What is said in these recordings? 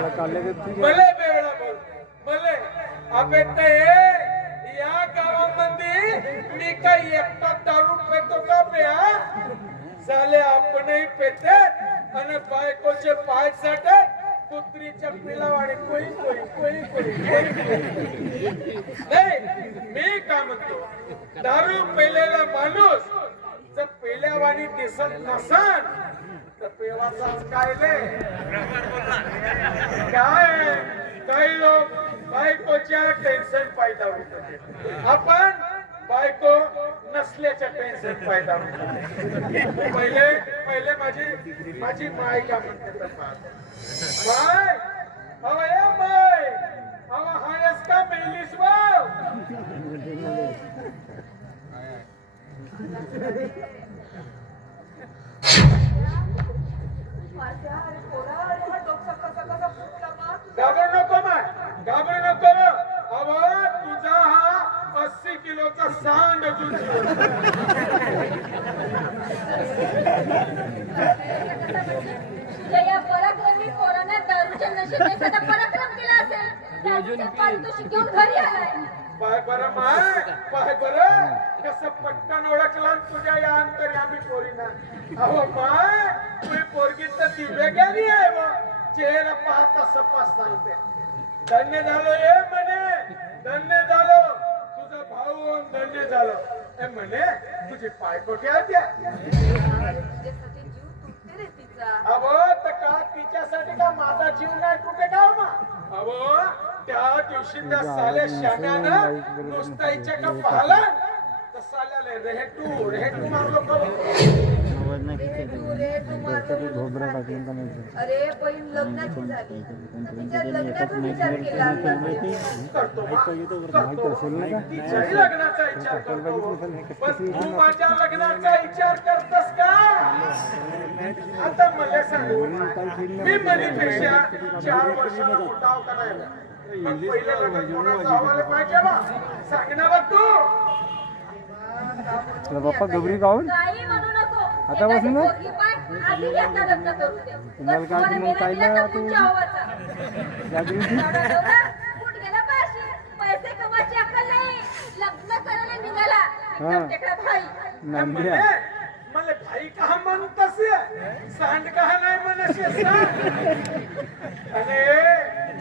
भले बेवडा बोल भले अबे ते या गावामध्ये मी काही एकटा दारू पेतो का प्या साले आपणही पेतात आणि बायकोचे पाय साठत कुत्रीच्या पिलावाडी कोई कोई कोई कोई नाही मी का म्हणतो दारू पेलेला माणूस जर पेल्यावाणी दिसत नसन तर पेवाचाच काय रे काय काही लोक बायकोच्या टेन्शन फायदा होतो आपण बायको नसल्याच्या टेन्शन फायदा होतो पहिले पहिले माझी माय का म्हणते माय अव या माय अव हायस का मेलीस वाव घाबरू नको माय घाबरू नको अव तुझा हा 80 किलोचा सांड अजून या पराक्रमी पोराने दारूच्या नशेत एखादा पराक्रम केला असेल त्याचे पारितोषिक घेऊन घरी आलाय पाय बरं माय पाय बरं कसं पटकन ओळखला तुझ्या या अंतर्यामी पोरीना अहो माय तुझी पोरगी तर दिव्याग्यानी आहे व चेहरा पाहता सपास सांगते धन्य झालो ए म्हणे धन्य झालो तुझा भाऊ धन्य झालो ए म्हणे तुझी पायकोटी आहे अहो तर का तिच्यासाठी का माझा जीव नाही कुठे का मा अहो त्या दिवशी त्या साल्या शाण्यानं नुसताईच्या का पाहला तर साल्याला रेहटू मारलो का अरे बहीण लग्नाची झाली तिच्या लग्नाचा विचार केला तिच्याही लग्नाचा विचार करतो पण तू माझ्या लग्नाचा विचार करतस का आता मला सांगू मी मनीपेक्षा 4 वर्षाला मोठा होता नाही पण पहिल्या लग्न कोणाचा हवाला पाहिजे बा सांगणार तू बाप्पा गबरी गाऊन काही म्हणू नको आता बसून आधी एकदा लग्न करू दे तुम्हाला काय मग पाहिलं तू कुठ गेला पैसे कमाची अक्कल नाही लग्न करायला निघाला एकदम टेकडा भाई नांद्या मला भाई कहा म्हणतस सांड कहा नाही म्हणशील अरे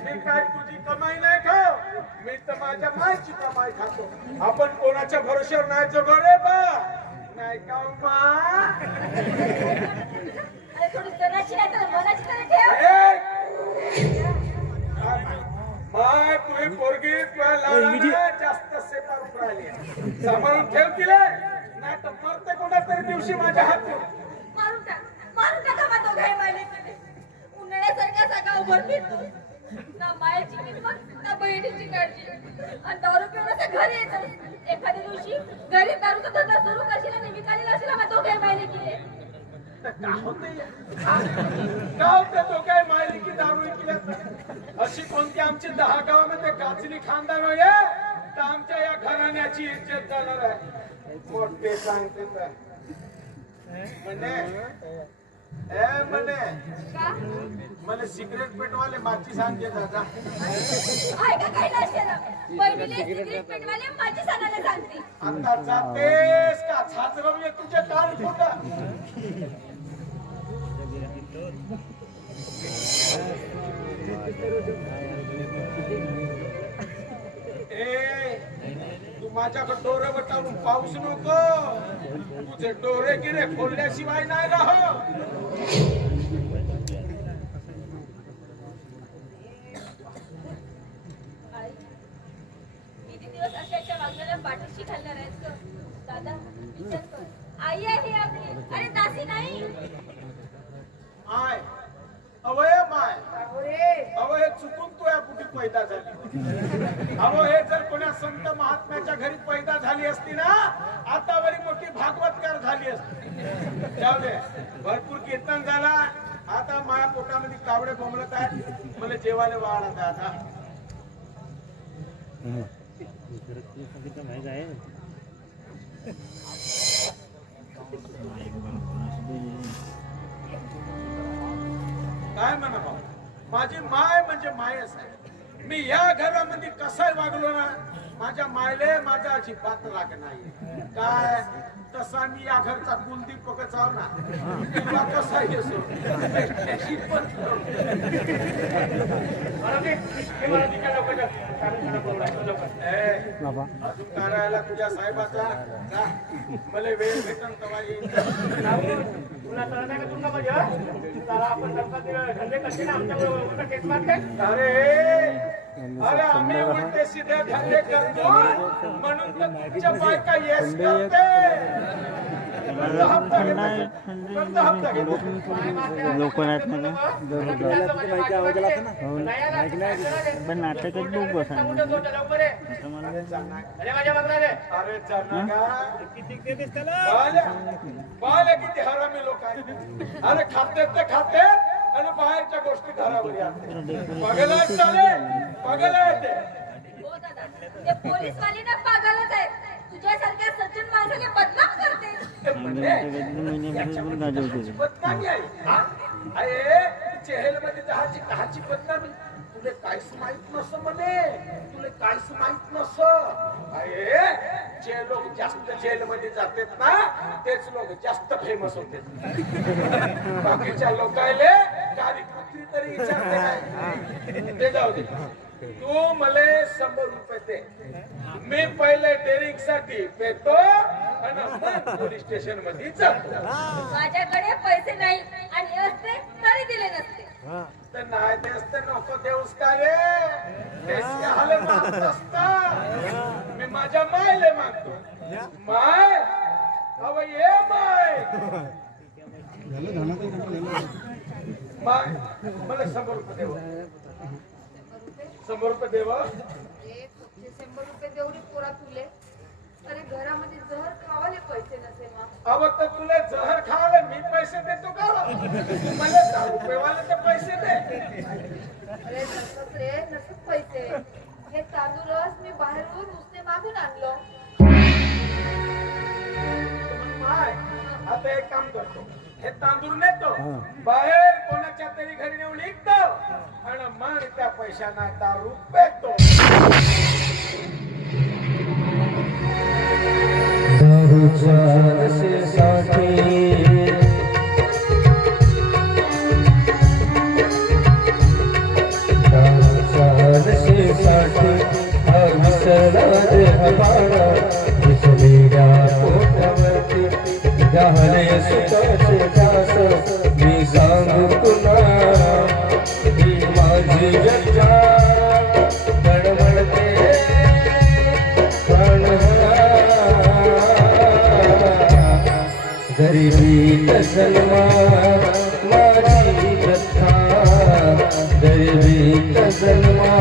मी काय तुझी कमाई नाही खाऊ मी तर माझ्या मायची कमाई खातो आपण कोणाच्या भरोश्यावर नाही जगो रे बा नाही का मा अरे थोडी तनाची नाही तर मनाची तरी ठेव माय तुझी पोरगी तुझ्या लाडाला जास्त सेपारून राहिली सांभाळून ठेव तिला नाही तर मरते कोणा तरी दिवशी माझ्या हातून मारून टाका मग दोघाही मायले उन्हाळ्यासारख्या सगळा उभं फिरतो ना मायाची किंमत ना बहिणीची काळजी आणि दारू पिऊन असं घरी येतं एखाद्या दिवशी घरी दारूचा धंदा सुरू करशील आणि विकायला असेल मग दोघाही मायले केले गाव तो काय मायली की दारू विकल्या अशी कोणती आमची 10 गावामध्ये गाजली खानदार आहे तर आमच्या या घराण्याची इज्जत जाणार आहे मोठे सांगते तर म्हणे मला सिगरेट पेटवाले माझी सांगते दादा ऐका काय नसेल बहिणीले सिगरेट पेटवाले माझी सणाला सांगते आता जातेस का छात्रवले तुझे कान फुटा तू माझ्याकडे डोरे बटावून पाऊस नको तुझे डोरे गिरे फोडल्याशिवाय नाही राहो किती दिवस अशाच्या वागण्याला पाठीशी घालणार आहेस ग दादा विचार कर आई आहे आपली अरे दासी नाही आय अवय माय अवय चुकून तू या कुठे पैदा झाली अहो हे जर कोणा संत महात्म्याच्या घरी पैदा झाली असती ना आता बरी मोठी भागवतकार झाली असती जाऊ दे भरपूर कीर्तन झाला आता माया पोटामध्ये कावडे बोंबलत आहेत मला जेवायला वाढ आता काय म्हणा भाऊ माझी माय म्हणजे मायच आहे. मी या घरामध्ये कसाही वागलो ना, माझ्या मायले माझा अजिबात राग नाही. काय तसा मी या घरचा कुलदीपकच आहो ना, तुला कसा येसो त्याची पण बाबा अजून करायला तुझ्या साहेबाचा जा. मला वेळ भेटन तेव्हा येईन. अरे आम्ही उलटे सीधे धंदे करतो म्हणून तर तुमच्या बायका येस करते. कोणता हप्ता घेते? कोणता हप्ता घेते? लोक आहेत ना पण नाटकच बघ बसा अरे बाले किती हरामी लोक आहेत. अरे खाते ते खाते आणि बाहेरच्या गोष्टी घरावर येते. बघायला चालेल, बघायला येते. हो दादा, ते पोलीसवाले ना पागलच आहेत. तुझ्यासारख्या सज्जन माणसाने बदनाम करते. ते म्हणजे बदनामी आहे. हा? अरे चेहलमध्ये दहाची बदनामी. तुले काहीच माहित नस म्हणे, तुले काहीच माहित नस. अरे जे लोक जास्त जेलमध्ये जातात ना, तेच लोक जास्त फेमस होते. बाकीच्या लोकायले गाडी कुत्री तरी विचारते काय. ते जाऊ दे. तू मला 100 रुपये दे. मी पहिले डेअरिंग साठी पेतो आणि मग पोलीस स्टेशन मध्ये जातो. माझ्याकडे पैसे नाही आणि असते तरी दिले नसते. तर नाही ते असते नको देऊस का रे. तेच हाल मागत असता. मी माझ्या मायले मागतो. माय अव ये माय. माय मला 100 रुपये देव. 100 रुपये देव. 100 रुपये देऊन पोरा तुले. अरे घरामध्ये जहर खावाले पैसे नसे मग. अव तर तुला जहर खायला मी पैसे देतो का. मला 10 रुपये वाले तर पैसे दे. अरे नसत रे, नसत पैसे. हे तांदूळच मी बाहेरून उसने मागून आणलो. माय आता एक काम करतो. हे तांदूळ नेतो बाहेर कोणाच्या तरी घरी नेऊन विकतो आणि मग त्या पैशांना दारू पेतो. दारूच्या नशेसाठी हा विसरला देहबाळा. विसलेल्या पोटावरती झाले सुखाचे दास. मी सांगू तुला ही माझी जन्मा तळमळते प्राण. गरिबीत जन्मा माझी कथा. गरिबीत जन्मा